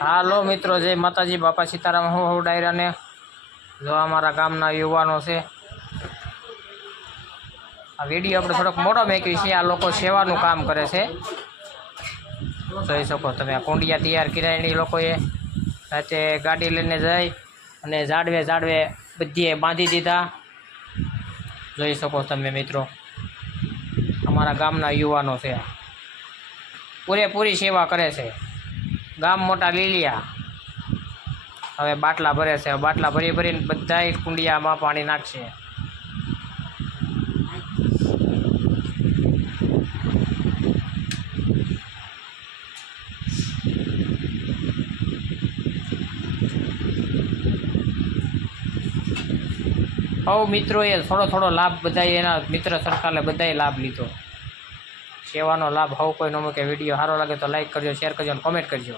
હાલો મિત્રો, જય માતાજી, બાપા સીતારામ। હું ડાયરાને જો અમારા ગામના યુવાનો છે। આ વિડીયો આપણે થોડોક મોટો મેકવી છે। આ લોકો સેવાનું કામ કરે છે, જોઈ શકો તમે। આ કુંડિયા તૈયાર કર્યા એ લોકોએ રાતે ગાડી લઈને જઈ અને ઝાડવે ઝાડવે બધીએ બાંધી દીધા, જોઈ શકો તમે મિત્રો। અમારા ગામના યુવાનો છે, પૂરેપૂરી સેવા કરે છે। ગામ મોટા લીલિયા હવે બાટલા ભરે છે, બાટલા ભરી ભરીને બધાય કુંડિયામાં પાણી નાખશે। હવ મિત્રોએ થોડો લાભ બધાય એના મિત્ર સર્કલે બધાય લાભ લીધો। સેવાનો લાભ હવ કોઈ ન મૂકે। વિડીયો સારો લાગે તો લાઈક કરજો, શેર કરજો અને કોમેન્ટ કરજો।